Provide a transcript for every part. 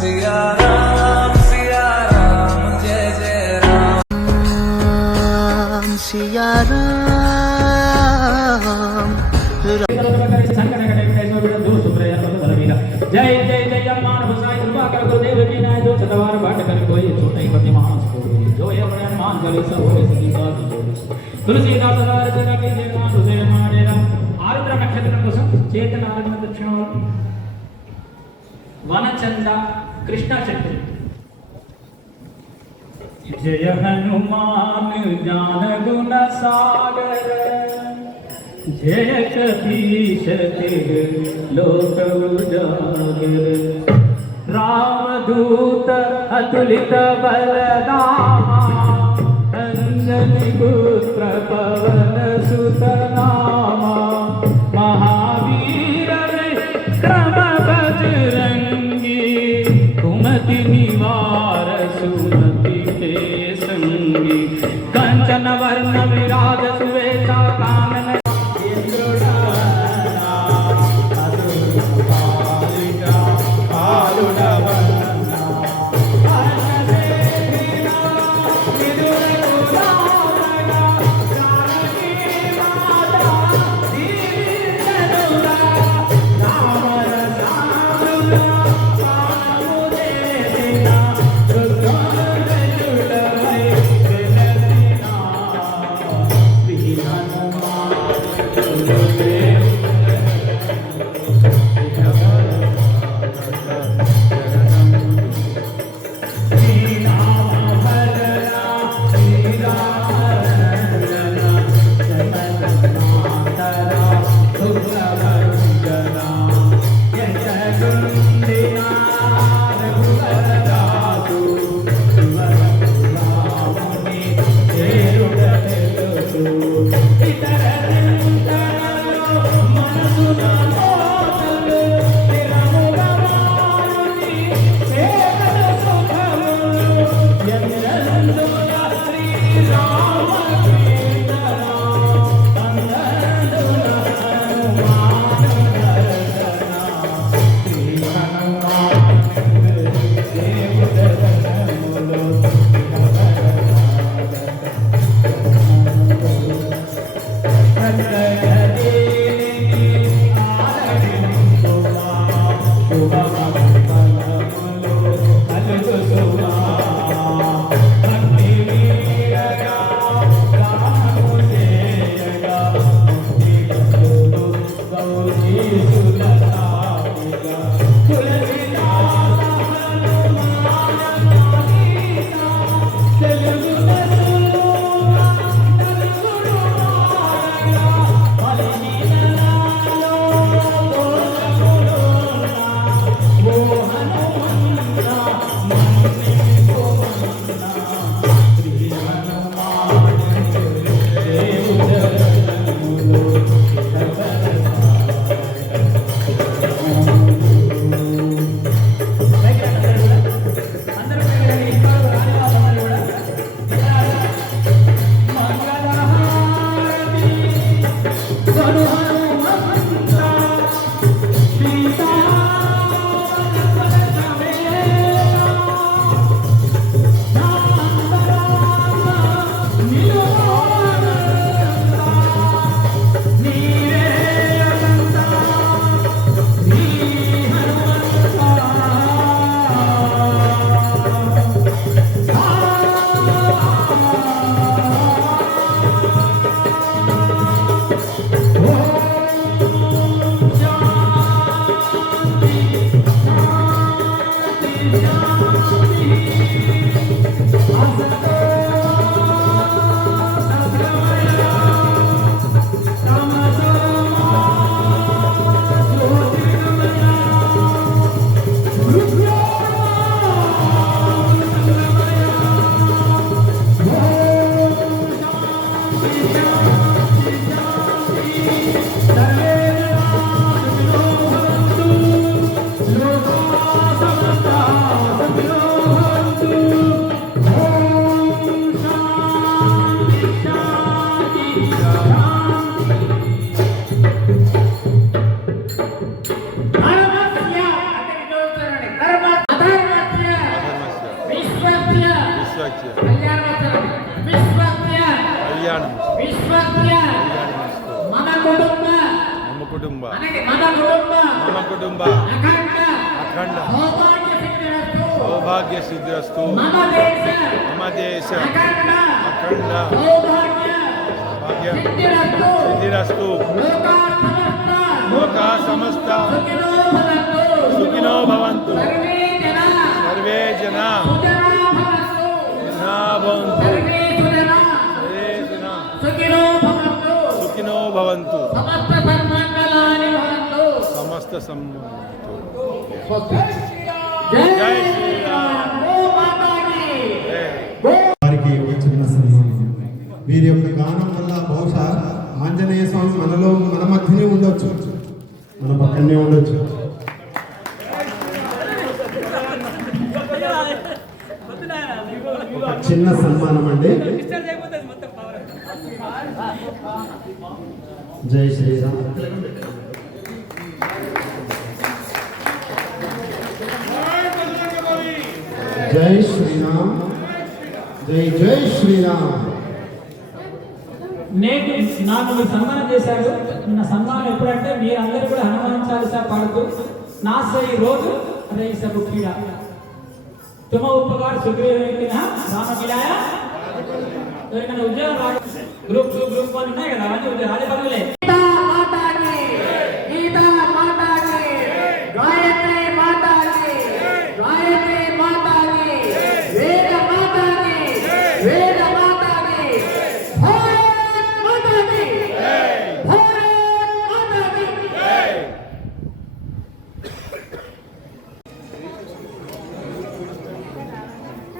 सिया राम जय जय राम सिया राम जय जय जय मान भसाई कृपा कर गुरुदेव की नाय जो चतवार बाट कर कोई छोटे पति महान को जो ये बड़े मान गले सब होए सदी साथ तुलसीदास दार जगह के जय मान हृदय मानेरा आरुद्र नक्षत्र కోసం చేతన ఆరాధన దక్షిణ వనచంద కృష్ణ చక్ర జయ హనుమాన్ జ్ఞాన గుణ సాగర जय कपीश लोक उजागर रामदूत अतुलित बलधामा अंजनी पुत्र पवन सुत नामा महावीर विक्रम बजरंगी कुमति निवार सुमति के संगी कंचन वर्ण विराज सुवेशा कानन కళ్యాణమత్య కళ్యాణోత్సవం విశ్వజ్ఞ కళ్యాణం విశ్వజ్ఞ మన కుటుంబ మమ కుటుంబ మన కుటుంబ మమ కుటుంబ అఖండ అఖండ సౌభాగ్య సిద్ధిరస్తు సౌభాగ్య సిద్ధిరస్తు మమ దేశ మమ దేశ అఖండ అఖండ సౌభాగ్య భాగ్య సిద్ధిరస్తు సిద్ధిరస్తు లోకా సమస్త లోకా సమస్త సుఖినో భవంతు సుఖినో భవంతు సర్వే జనా సర్వే జనా సుజనా భవంతు సుఖినో భవంతు సర్వే జనా సర్వే జనా సుఖినో భవంతు సుఖినో భవంతు సమస్త సన్మంగళాని భవంతు సమస్త సమ్మతు జై జై శ్రీరామ్ గో మాతాకి జై. వారికి ఒక చిన్న సన్మానం. వీరి యొక్క గానం వల్ల బహుశా ఆంజనేయ స్వామి మన మధ్యనే ఉండొచ్చు, మన పక్కనే ఉండొచ్చు. ఒక చిన్న సన్మానం అండి. జై శ్రీరామ్. జై శ్రీరామ్. జై జై శ్రీరామ్. నేను నాకు మీరు సన్మానం చేశారు. నా సన్మానం ఎప్పుడంటే మీరందరూ కూడా హనుమాన్ చాలీసా పాడుతూ నా సై రోజు रही सब पीड़ा तुम उपकार सुग्रीव राम मिलाया उद्योग ग्रुप ग्रुप ग्रुप वन ఉన్నాయి కదా అవన్నీ ఉద్యోగ రాజే పనులే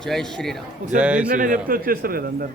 జై శ్రీరామ్. జై శ్రీరామ్. చెప్తే వచ్చేస్తారు కదా అందరు.